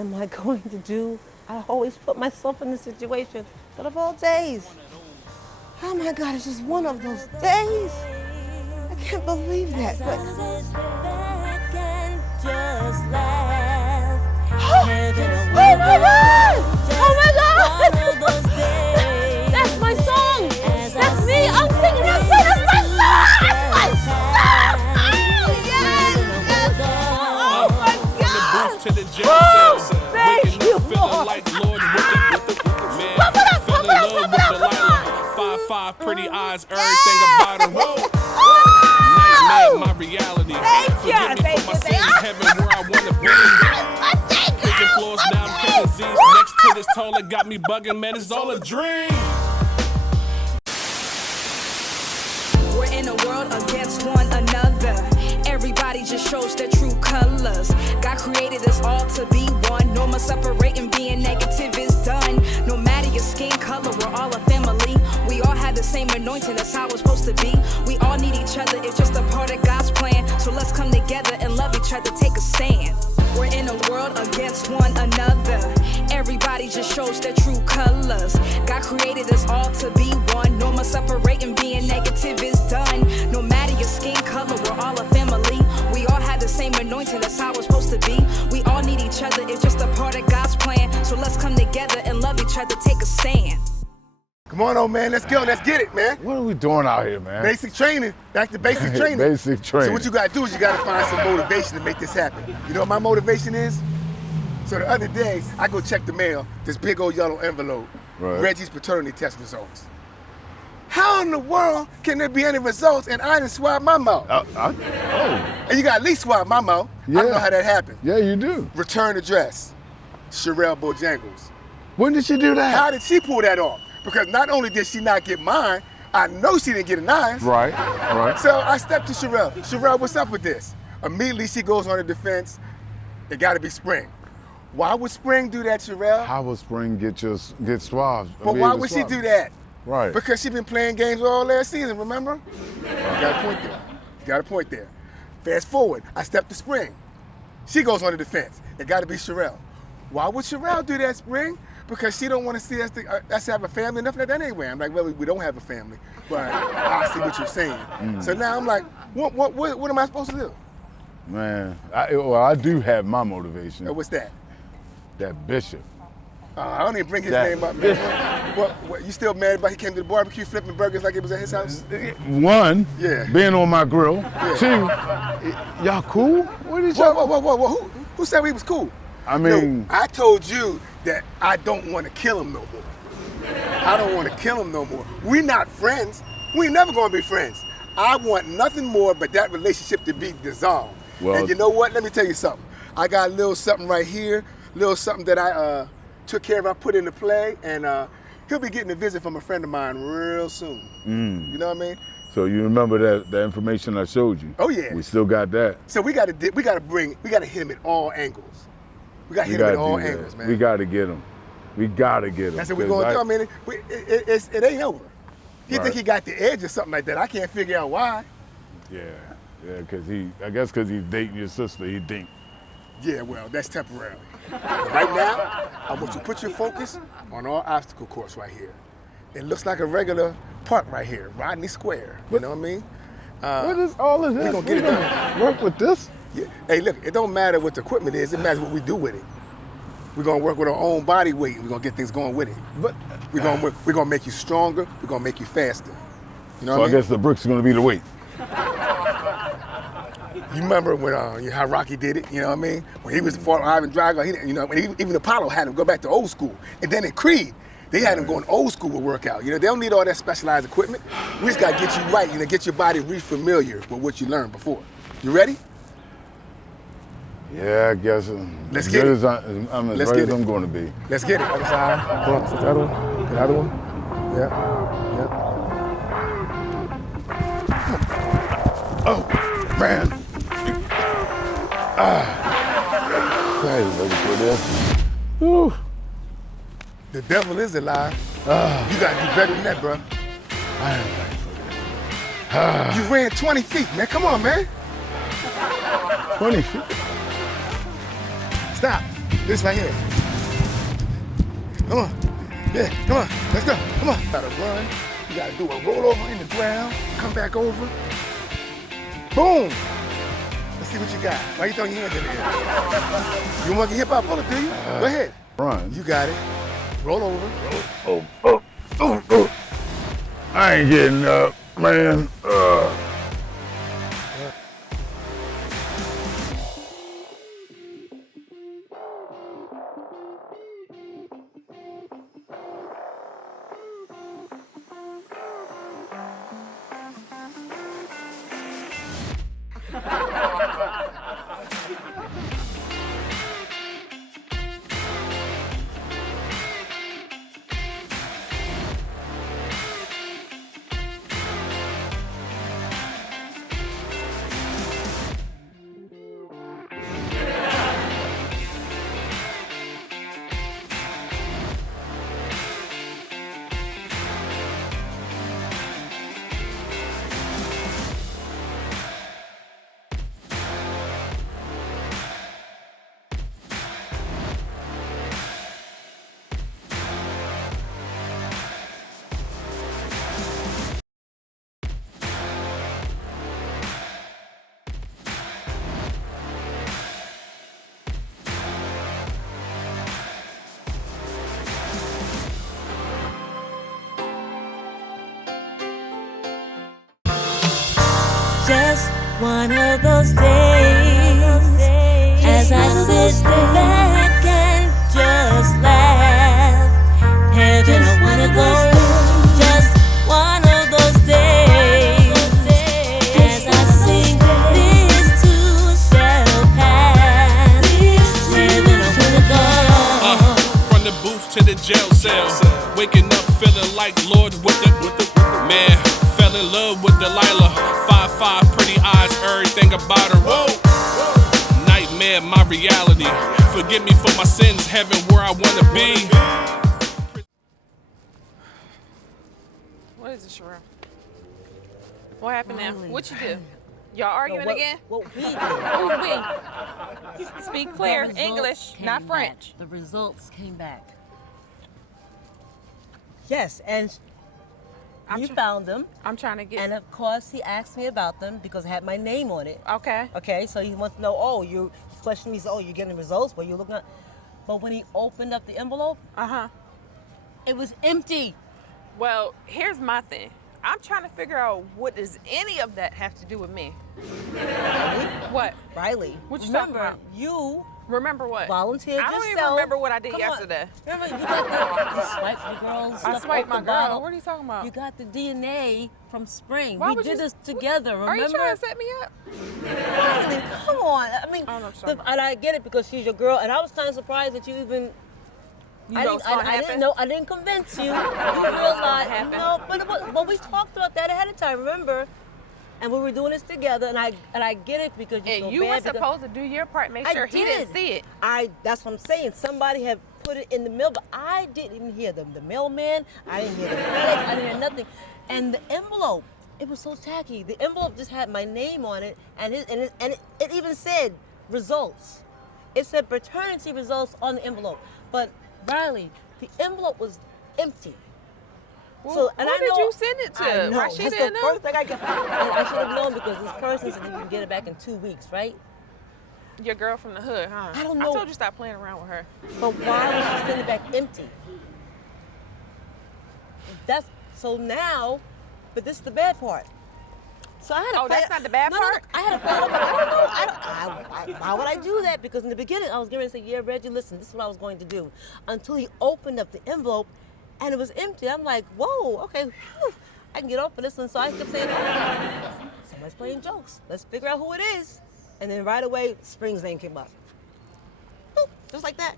am I going to do? I always put myself in this situation, but of all days, oh my God, it's just one of those days. I can't believe that. But oh my God! Oh my God! That's my song. That's me. I'm singing that song. That's my song. That's my song. Oh yes, yes. Oh my God. Oh, thank you, Lord. Pump it up, pump it up, pump it up, come on. 5'5", pretty eyes, everything about her. Nightmare, my reality. Thank you, Forgive me thank for my you, sins, thank you. heaven where I wanna be. Picking floors down, catching Z's next to this toilet got me bugging, man, it's all a dream. We're in a world against one another. Everybody just shows their true colors. God created us all to be one. No more separating, being negative is done. No matter your skin color, we're all a family. We all have the same anointing, that's how it's supposed to be. We all need each other, it's just a part of God's plan. So let's come together and love each other, take a stand. We're in a world against one another. Everybody just shows their true colors. God created us all to be one. No more separating, being negative is done. No matter your skin color, we're all a family. We all have the same anointing, that's how it's supposed to be. We all need each other, it's just a part of God's plan. So let's come together and love each other, take a stand. Come on, old man, let's go, let's get it, man. What are we doing out here, man? Basic training, back to basic training. Basic training. So what you gotta do is you gotta find some motivation to make this happen. You know what my motivation is? So the other day, I go check the mail, this big old yellow envelope, Reggie's paternity test results. How in the world can there be any results and I didn't swab my mouth? And you gotta at least swab my mouth. Yeah. I don't know how that happened. Yeah, you do. Return address, Shirrelle Bojangles. When did she do that? How did she pull that off? Because not only did she not get mine, I know she didn't get a knife. Right, right. So I stepped to Shirrelle. Shirrelle, what's up with this? Immediately she goes on the defense. It gotta be Spring. Why would Spring do that, Shirrelle? How would Spring get swabbed? But why would she do that? Right. Because she been playing games all last season, remember? You got a point there. You got a point there. Fast forward, I stepped to Spring. She goes on the defense. It gotta be Shirrelle. Why would Shirrelle do that, Spring? Because she don't want to see us have a family, nothing like that anyway. I'm like, well, we don't have a family, but I see what you're saying. So now I'm like, what am I supposed to do? Man, I do have my motivation. What's that? That Bishop. I don't even bring his name up, man. What, you still mad about he came to the barbecue flipping burgers like it was at his house? One, being on my grill. Yeah. Two, y'all cool? What is y'all? Whoa. Who said we was cool? I mean, no, I told you that I don't want to kill him no more. I don't want to kill him no more. We not friends. We never gonna be friends. I want nothing more but that relationship to be dissolved. Well, and you know what? Let me tell you something. I got a little something right here, little something that I took care of, I put into play, and he'll be getting a visit from a friend of mine real soon. You know what I mean? So you remember that information I showed you? Oh yeah. We still got that. So we gotta hit him at all angles. We gotta hit him at all angles, man. We gotta get him. We gotta get him. That's what we're gonna do. I mean, it ain't over. He think he got the edge or something like that. I can't figure out why. Yeah, because he's dating your sister, he think. Yeah, well, that's temporarily. Right now, I want you to put your focus on our obstacle course right here. It looks like a regular park right here, Rodney Square. You know what I mean? What is all of this? We're gonna get it done. Work with this? Yeah. Hey, look, it don't matter what the equipment is, it matters what we do with it. We're gonna work with our own body weight and we're gonna get things going with it. But we're gonna make you stronger, we're gonna make you faster. You know what I mean? I guess the bricks are gonna be the weight. You remember when how Rocky did it, you know what I mean? When he was fought Ivan Drago, even Apollo had him go back to old school. And then in Creed, they had him going old school with workout. You know, they don't need all that specialized equipment. We just gotta get you right, get your body re-familiar with what you learned before. You ready? Yeah, I guess. Let's get it. I'm as ready as I'm going to be. Let's get it. Other side. Go up to the other one. The other one. Yeah. Oh, man. Ready for this? Whew. The devil is alive. You gotta do better than that, bro. I ain't ready for this. You ran 20 feet, man. Come on, man. 20 feet? Stop. This right here. Come on. Yeah, come on. Let's go. Come on. You gotta run. You gotta do a rollover in the ground. Come back over. Boom. Let's see what you got. Why you throwing your hands in the air? You want to get hit by a bullet, do you? Go ahead. Run. You got it. Roll over. Oh. I ain't getting up, man. Just one of those days, as I sit back and just laugh. Heaven, I wanna go. Just one of those days, as I sing, this too shall pass. Heaven, I wanna go. From the booth to the jail cell, waking up feeling like Lord with the man. Fell in love with Delilah. 5'5", pretty eyes, everything about her. Whoa. Nightmare, my reality. Forgive me for my sins, heaven where I wanna be. What is it, Shirrelle? What happened now? What you do? Y'all arguing again? What we did. Who's we? Speak clear, The results English, came not back. French. The results came back. Yes, and you found them. I'm trying to get. And of course, he asked me about them because I had my name on it. Okay. Okay, so he wants to know, oh, you questioned me, so, oh, you're getting results, but you're looking at. But when he opened up the envelope, it was empty. Well, here's my thing. I'm trying to figure out what does any of that have to do with me? What? Riley, What you remember, talking about? you Remember what? volunteered I don't yourself. even remember what I did Come on. yesterday. Remember, you got you swiped the girls. I swiped my girl. What are you talking about? You got the DNA from Spring. Why we would did you- this together, remember? Are you trying to set me up? Riley, come on. I mean, I don't know what you're talking and I get it because she's your girl, and I was kind of surprised that you even. You know something I didn't happened? know. I didn't convince you. You realized, happened? no, but we talked about that ahead of time. Remember, and we were doing this together, and I get it because you feel And you were bad because- supposed to do your part, make I sure he didn't did. see it. That's what I'm saying. Somebody had put it in the mail, but I didn't hear the mailman. I didn't hear the FedEx. I didn't hear nothing. And the envelope, it was so tacky. The envelope just had my name on it, and it even said results. It said paternity results on the envelope. But Riley, the envelope was empty. Well, and who I did know, you send it to? I know. Rashida That's and the them? first thing I got. And I should have known because this person said you can get it back in 2 weeks, right? Your girl from the hood, huh? I don't know. I told you stop playing around with her. But why was she sending it back empty? That's so now, but this is the bad part. So I had to Oh, that's not the bad part? I had to play it up, but I don't know. Why would I do that? Because in the beginning, I was getting ready to say, yeah, Reggie, listen, this is what I was going to do. Until he opened up the envelope, and it was empty. I'm like, whoa, okay, whew, I can get off of this one. So I kept saying, oh, somebody's playing jokes. Let's figure out who it is. And then right away, Spring's name came up. Boop, just like that.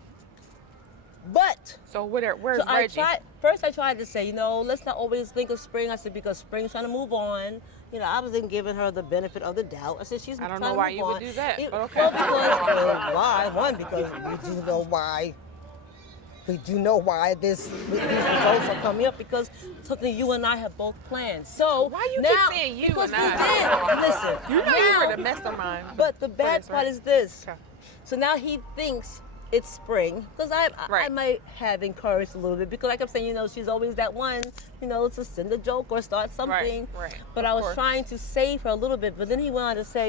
But So where's so Reggie? I tried to say, let's not always think of Spring. I said, because Spring's trying to move on. I was then giving her the benefit of the doubt. I said, she's I don't trying know to why move you would on. do that, but okay. Well, because, why? One, because we do know why. We do know why these results are coming up because something you and I have both planned. So Why you now, keep saying you because and we I? did. Listen, You know now, you were the mastermind. but the for bad this, part right? is this. Okay. So now he thinks it's spring, because I Right. might have encouraged a little bit, because like I'm saying, she's always that one, to send a joke or start something. right, But of I was course. trying to save her a little bit, but then he went on to say,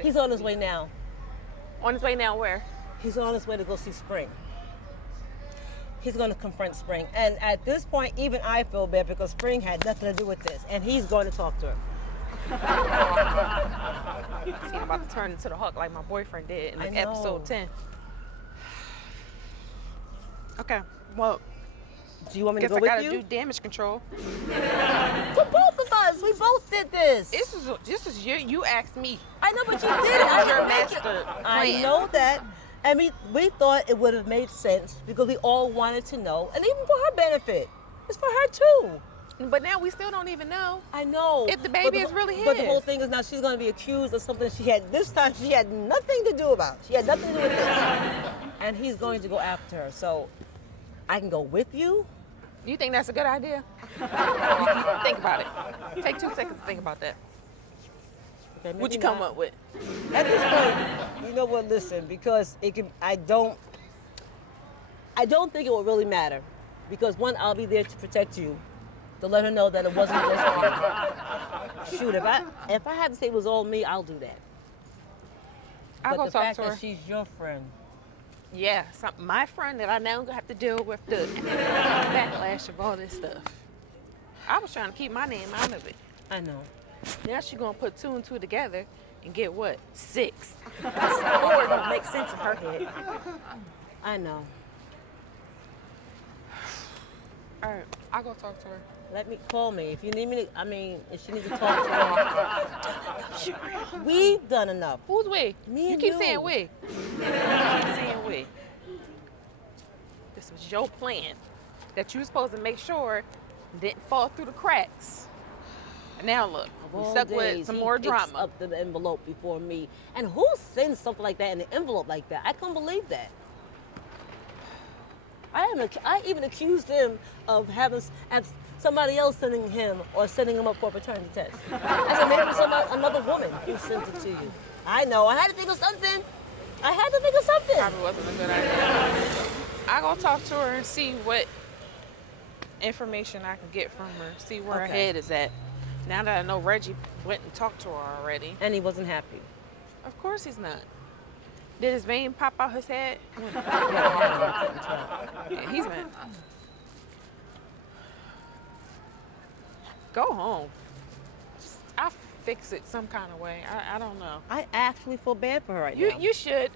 he's on his way now. On his way now where? He's on his way to go see Spring. He's going to confront Spring. And at this point, even I feel bad because Spring had nothing to do with this. And he's going to talk to her. See, I'm about to turn into the Hulk like my boyfriend did in I know. episode 10. Okay, well, Do you want me to guess go I with gotta you? do damage control. For both of us. We both did this. This is you asked me. I know, but you did it. I Your didn't make it. master I plan. know that. And we thought it would have made sense because we all wanted to know. And even for her benefit. It's for her too. But now we still don't even know. I know. If the But baby is really But the whole his. thing is now she's going to be accused of something this time she had nothing to do about. She had nothing to do with this. And he's going to go after her. So I can go with you. You think that's a good idea? Think about it. Take 2 seconds to think about that. Okay, What you maybe come not. up with? At this point, you know what, listen, because it can, I don't think it will really matter. Because one, I'll be there to protect you, to let her know that it wasn't just me. Shoot, if I had to say it was all me, I'll do that. I'll But go the talk fact to her. that she's your friend, Yeah, my friend that I now have to deal with the backlash of all this stuff. I was trying to keep my name out of it. I know. Now she's gonna put 2 and 2 together and get what? 6. 4 don't make sense in her head. I know. All right, I'll go talk to her. Let me call me if you need me to. If she needs to talk to her. We've done enough. Who's we? Me You and keep you. saying we. You keep saying we. This was your plan that you were supposed to make sure didn't fall through the cracks. And now look, we All stuck with days, some he more picks drama. up the envelope before me. And who sends something like that in an envelope like that? I can't believe that. I even accused him of having somebody else sending him or setting him up for a paternity test. I said maybe it was another woman who sent it to you. I know. I had to think of something. Probably wasn't a good idea. I go talk to her and see what information I can get from her. See where her Okay. head is at. Now that I know Reggie went and talked to her already. And he wasn't happy. Of course he's not. Did his vein pop out his head? Yeah, he's not. Go home. I'll fix it some kind of way. I don't know. I actually feel bad for her right now. You should.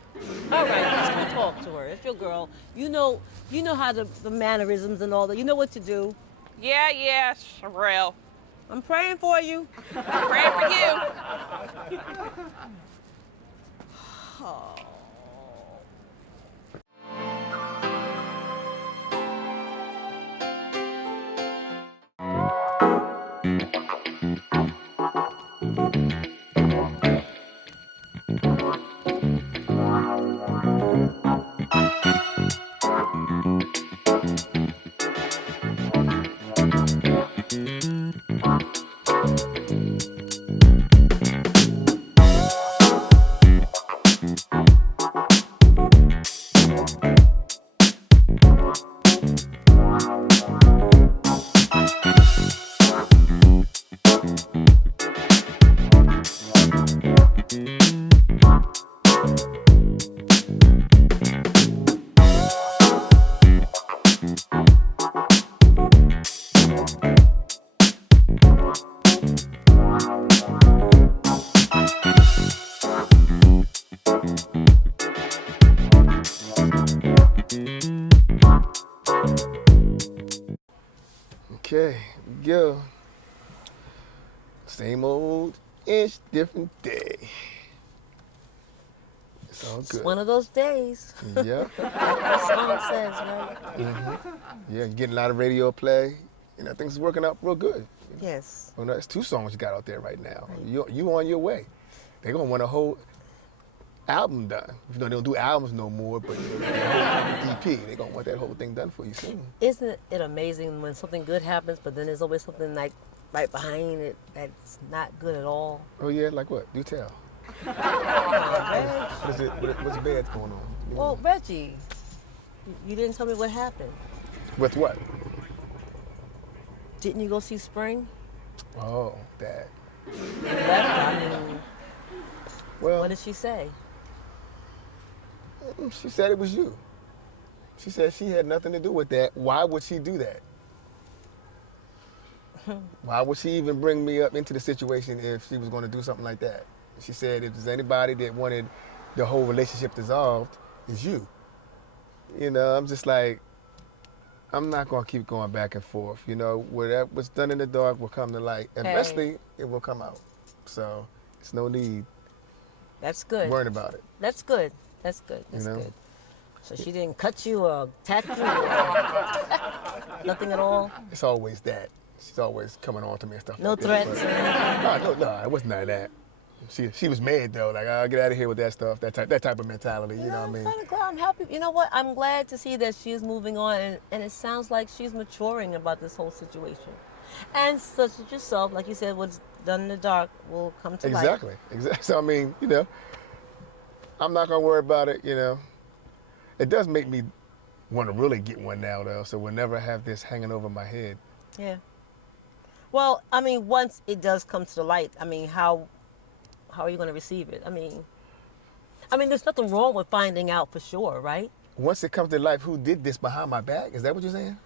All right, let's go talk to her. It's your girl. You know how the mannerisms and all that. You know what to do. Yeah, Shirrelle. I'm praying for you. Praying for you. Okay, go. Same old inch, different day. It's all It's good. one of those days. Yeah, The song says, right? yeah, getting a lot of radio play. And I think it's working out real good. Yes. Well, that's 2 songs you got out there right now. You on your way. They're gonna want a whole album done. You know, they don't do albums no more, but the whole EP, they're gonna want that whole thing done for you soon. Isn't it amazing when something good happens, but then there's always something like right behind it that's not good at all? Oh yeah, like what? Do tell. What's bad going on? Well, Reggie, you didn't tell me what happened. With what? Didn't you go see Spring? Oh, Dad. You left. I mean, Well, what did she say? she said it was you. She said she had nothing to do with that. Why would she do that? Why would she even bring me up into the situation if she was going to do something like that? She said if there's anybody that wanted the whole relationship dissolved, it's you. You know, I'm just like, I'm not going to keep going back and forth. You know, what's done in the dark will come to light. Eventually, it will come out. So, it's no need That's good. worrying about it. That's good. That's good. That's You know? good. So she didn't cut you or attack you or nothing at all? It's always that. She's always coming on to me and stuff No like threats or that. anything? No, it wasn't none of that. She was mad though, like, I'll get out of here with that stuff, that type of mentality, you know what I mean? I'm kind of glad. I'm happy. You know what? I'm glad to see that she's moving on, and it sounds like she's maturing about this whole situation. And such as yourself, like you said, what's done in the dark will come to light. Exactly. So, I mean, you know, I'm not going to worry about it, you know. It does make me want to really get one now, though, so we'll never have this hanging over my head. Yeah. Well, I mean, once it does come to the light, I mean, how are you going to receive it? I mean, there's nothing wrong with finding out for sure, right? Once it comes to life, who did this behind my back? Is that what you're saying?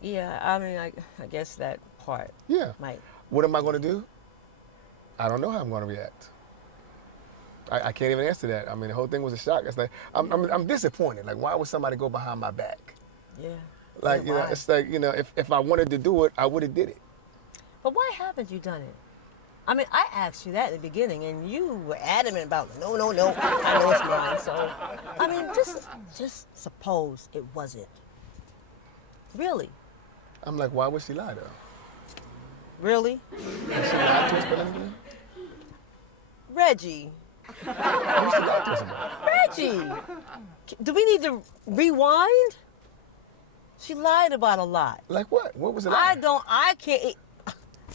Yeah, I mean, I guess that part Yeah. might. What am I going to do? I don't know how I'm going to react. I can't even answer that. I mean, the whole thing was a shock. It's like, I'm disappointed. Like, why would somebody go behind my back? Yeah. Like, Yeah, you know, why? it's like, you know, if I wanted to do it, I would have did it. But why haven't you done it? I mean, I asked you that in the beginning, and you were adamant about no. I know it's mine. So, I mean, just suppose it wasn't. Really? I'm like, why would she lie, though? Really? Did she lie to us about anything? Reggie. What did she lie to us about? Reggie. Do we need to rewind? She lied about a lot. Like what? What was it like? I can't.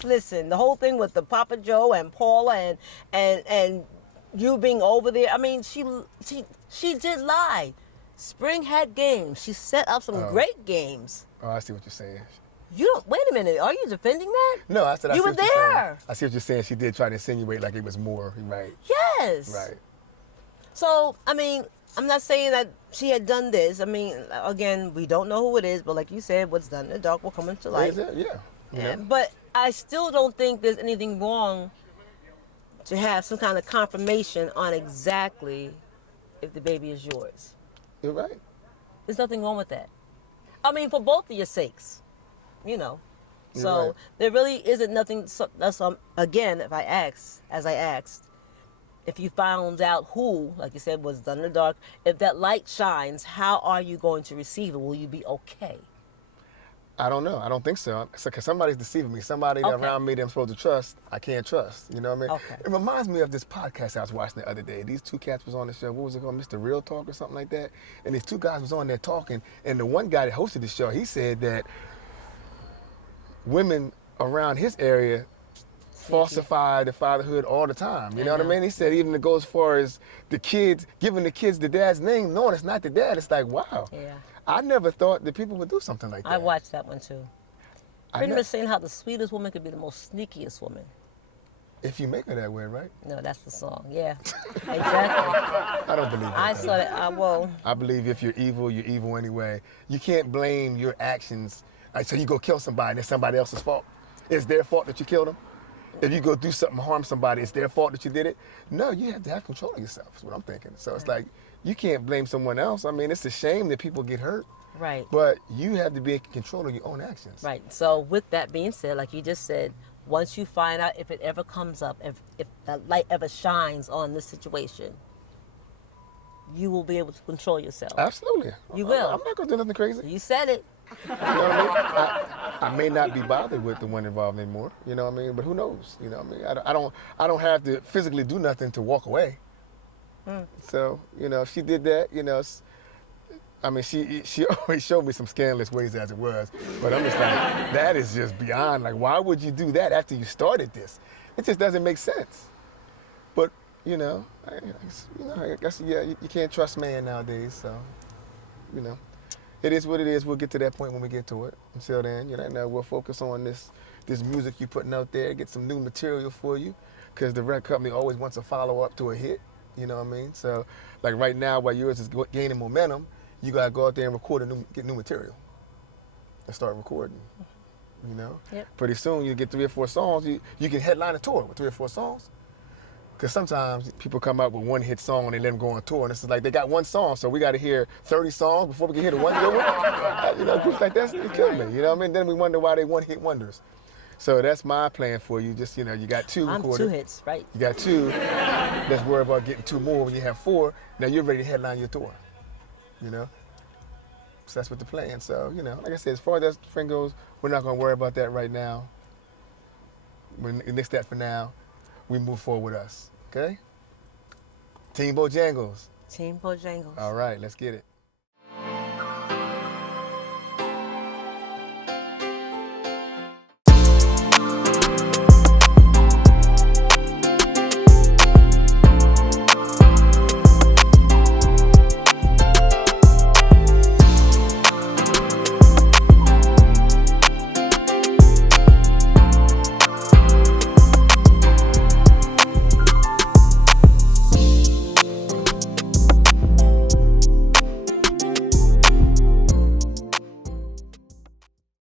Listen, the whole thing with the Poppa Joe and Paula and you being over there. I mean, she did lie. Spring had games. She set up some great games. Oh, I see what you're saying. You don't. Wait a minute. Are you defending that? No, I said I You see were what you're saying. there. I see what you're saying. She did try to insinuate like it was more, right? Yes. Right. So, I mean, I'm not saying that she had done this. I mean, again, we don't know who it is, but like you said, what's done in the dark will come into light. Yeah. You know? But I still don't think there's anything wrong to have some kind of confirmation on exactly if the baby is yours. You're right. There's nothing wrong with that. I mean, for both of your sakes, you know. You're So right. there really isn't nothing. So that's again, if I asked, as I asked, if you found out who, like you said, was done in the dark, if that light shines, how are you going to receive it? Will you be okay? I don't know. I don't think so. Because somebody's deceiving me. Somebody that Okay. around me that I'm supposed to trust, I can't trust. You know what I mean? Okay. It reminds me of this podcast I was watching the other day. These two cats was on the show. What was it called? Mr. Real Talk or something like that? And these two guys was on there talking. And the one guy that hosted the show, he said that women around his area falsify the fatherhood all the time. You know what I mean? He said even it goes as far as the kids, giving the kids the dad's name, knowing it's not the dad. It's like, wow. Yeah. I never thought that people would do something like that. I watched that one too. I Pretty ne- much saying how the sweetest woman could be the most sneakiest woman. If you make her that way, right? No, that's the song. Yeah, exactly. I don't believe that. I saw that. Well, I believe if you're evil anyway. You can't blame your actions. Like, so you go kill somebody, and it's somebody else's fault. It's their fault that you killed them. If you go do something, harm somebody, it's their fault that you did it. No, you have to have control of yourself, is what I'm thinking. So it's like, you can't blame someone else. I mean, it's a shame that people get hurt, right. but you have to be in control of your own actions. Right. So with that being said, like you just said, once you find out if it ever comes up, if that light ever shines on this situation, you will be able to control yourself. Absolutely. You will. I'm not going to do nothing crazy. You said it. You know what I mean? I may not be bothered with the one involved anymore. You know what I mean? But who knows? You know what I mean? I don't have to physically do nothing to walk away. So, you know, if she did that, you know, I mean, she always showed me some scandalous ways as it was. But I'm just like, that is just beyond. Like, why would you do that after you started this? It just doesn't make sense. But you know, I guess yeah, you can't trust man nowadays. So, you know, it is what it is. We'll get to that point when we get to it. Until then, you know, we'll focus on this music you're putting out there, get some new material for you, because the record company always wants a follow up to a hit. You know what I mean? So, like right now, while yours is gaining momentum, you gotta go out there and get new material, and start recording. You know, pretty soon you get 3 or 4 songs. You can headline a tour with 3 or 4 songs. Because sometimes people come out with one hit song and they let them go on tour, and it's like they got one song, so we got to hear 30 songs before we can hear the one good one. You know, groups like that, it kills me. You know what I mean? Then we wonder why they one hit wonders. So that's my plan for you. Just, you know, you got 2 recorded. 2 hits, right? You got 2. Let's worry about getting 2 more when you have 4. Now you're ready to headline your tour. You know? So that's what the plan. So, you know, like I said, as far as that friend goes, we're not going to worry about that right now. We'll nix that for now. We move forward with us, okay? Team Bojangles. Team Bojangles. All right, let's get it.